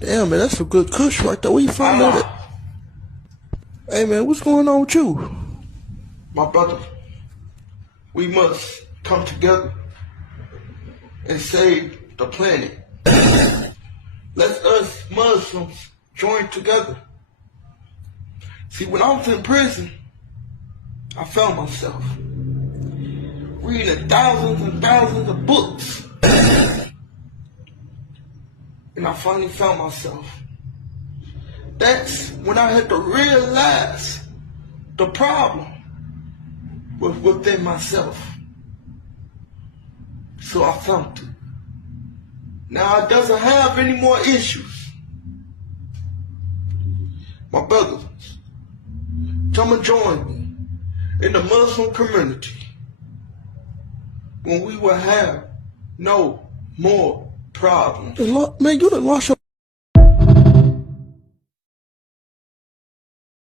Damn, man, that's a good kush right there. Where you find that at? Hey, man, what's going on with you? My brother, we must come together and save the planet. Let us Muslims join together. See, when I was in prison, I found myself reading thousands and thousands of books. And I finally found myself. That's when I had to realize the problem was within myself. So I found it. Now it doesn't have any more issues. My brothers, come and join me in the Muslim community when we will have no more problems. Man, you done lost your